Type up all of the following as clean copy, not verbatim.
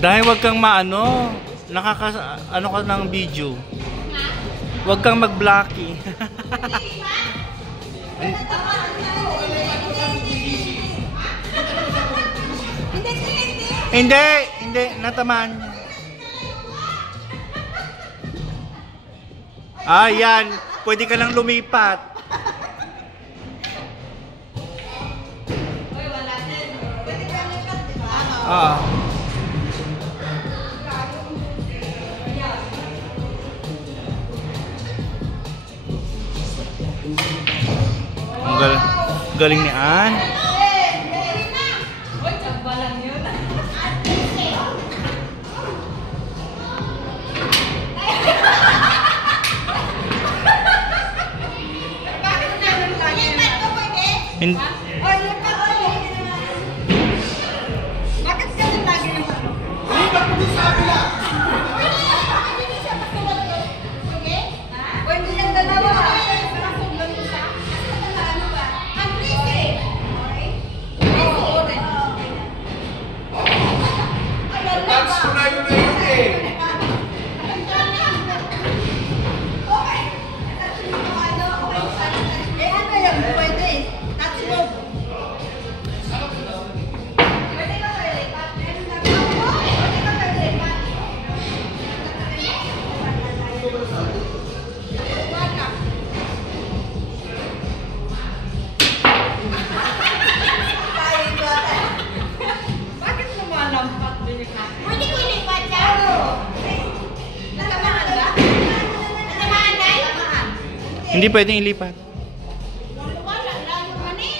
Dahil wag kang maano, ano ka ng video. Wag kang mag-blocky. Hindi, natamaan niya. Yan, pwede ka lang lumipat. Ang galing ni Ann. Bakit ganun lagi naman? Lipat mo sa kabila! O hindi lang dalawa. Ang Chrissy! Touch ko na yun eh! Ano yun? Pwede. Touch mo. Bakit lumalampat din yung natin? Pwede ko ilipat siya? Natamaan ba? Natamaan na? Hindi pwedeng ilipat. Wala, layo man eh.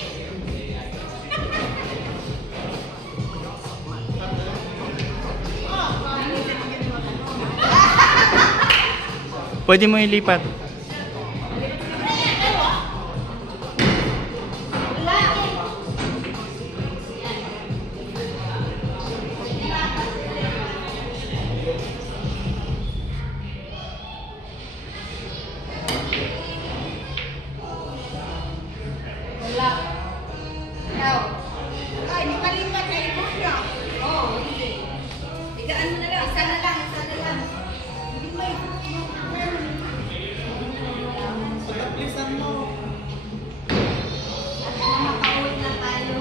Pwede mo ilipat. Ay, di malipat na ibon niya. Oo, hindi. Igaan mo na lang. Isa na lang. Hindi mo ibon niya. Pagkaplisan mo. At makauwi na tayo.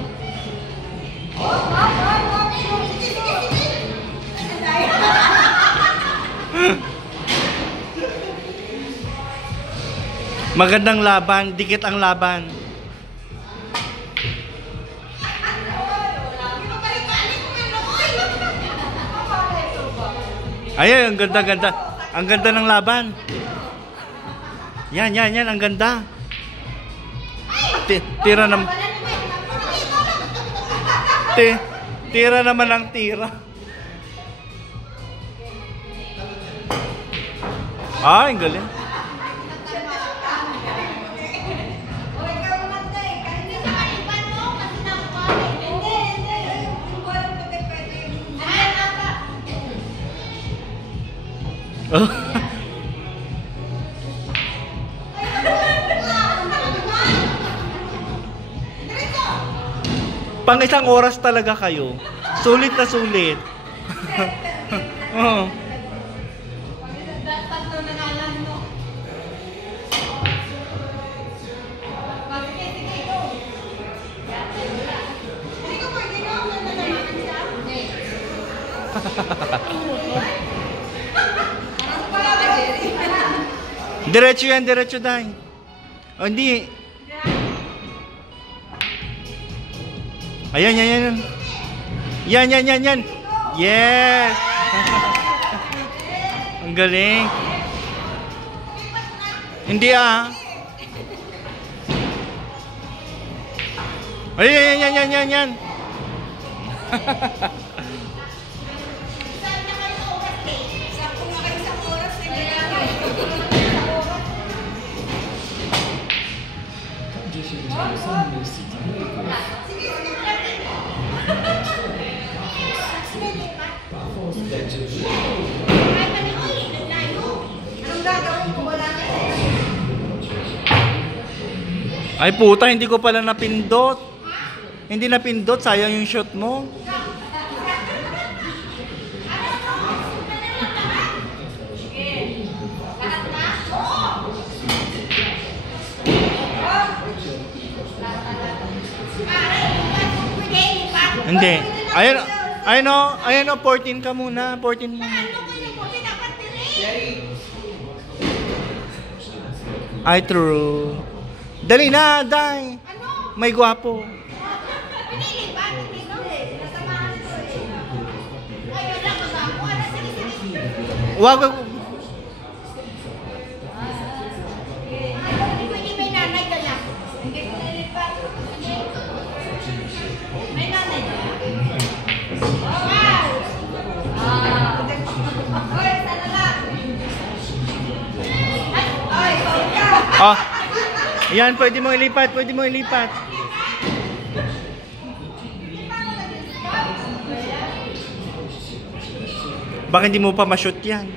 Magandang laban, dikit ang laban. Ay, ang ganda. Ang ganda ng laban. Yan, ang ganda. Tira naman. Tira naman ang tira. Ang galing. Pang isang oras talaga kayo. Sulit na sulit. Oh. Diretso yan, diretso dahil. O hindi. Ayan. Yan. Yes! Ang galing. Hindi Ayan. Yan. Ay puta, hindi ko pala napindot. Hindi napindot, sayang yung shot mo. Hindi. Ayun o, 14 ka muna. 14 muna. Ano kayo po? Dapat tiri. Ay, true. Dali na, Day. Ano? May gwapo. Pinili ba? Hindi, no? Nasamahan ko eh. Ay, wala ko ba? Wala, sige, sige. Wag. Hindi may nanay kaya. Hindi ko nilipat. May nanay kaya. Wow! Hoy, sana lang. Ay, bawal ka. Oh. Yan, pwede mo ilipat. Pwede mo ilipat. Baka hindi mo pa ma-shoot yan.